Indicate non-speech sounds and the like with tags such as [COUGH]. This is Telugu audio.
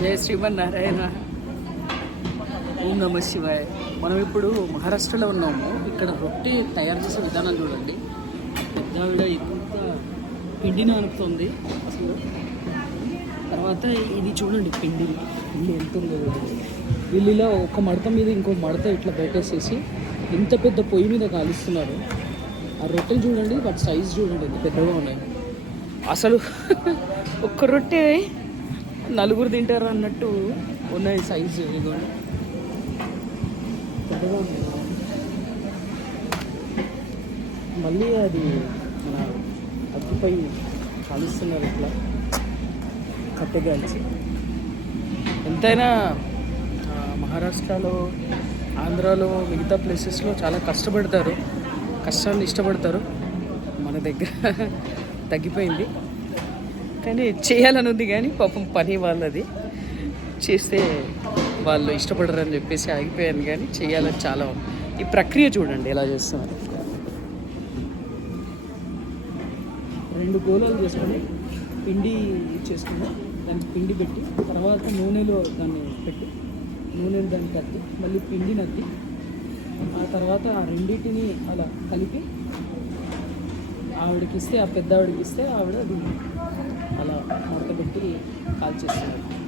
జయ శ్రీమన్నారాయణ. ఓం నమ శివాయ. మనం ఇప్పుడు మహారాష్ట్రలో ఉన్నాము. ఇక్కడ రొట్టె తయారు చేసే విధానం చూడండి. పెద్ద ఆవిడ ఇంత పిండిని అనుపుతుంది అసలు తర్వాత ఇది చూడండి పిండి. పిండి ఎంత ఉందో చూడండి. వీళ్ళు ఇలా ఒక మడత మీద ఇంకో మడత ఇట్లా పెట్టేసేసి ఇంత పెద్ద పొయ్యి మీద కాలుస్తున్నారు. ఆ రొట్టెలు చూడండి వాటి సైజ్ చూడండి ఎంత పెద్దగా ఉన్నాయి. అసలు [LAUGHS] ఒక్క రొట్టె నలుగురు తింటారు అన్నట్టు ఉన్నాయి సైజు ఇదిగోండి మళ్ళీ అది మన అగ్గిపై కలుస్తున్నారు ఇట్లా. కట్టెగాల్చి. ఎంతైనా మహారాష్ట్రలో ఆంధ్రాలో మిగతా ప్లేసెస్లో చాలా కష్టపడతారు. కష్టాన్ని ఇష్టపడతారు. మన దగ్గర తగ్గిపోయింది. కానీ చేయాలని ఉంది కానీ పాపం పని వాళ్ళది. చేస్తే వాళ్ళు ఇష్టపడరని చెప్పేసి ఆగిపోయాను కానీ చేయాలని చాలా ఈ ప్రక్రియ చూడండి ఎలా చేస్తున్నారు. రెండు గోళాలు చేసుకొని పిండి చేసుకుని దానికి పిండి పెట్టి తర్వాత నూనెలో దాన్ని పెట్టి నూనెలు దాన్ని కట్టి మళ్ళీ పిండి నద్ది ఆ తర్వాత ఆ రెండింటిని అలా కలిపి ఆవిడకి ఇస్తే ఆ పెద్ద ఆవిడకి ఇస్తే ఆవిడ అది అలా మడత కాల్ కాల్చేస్తున్నారు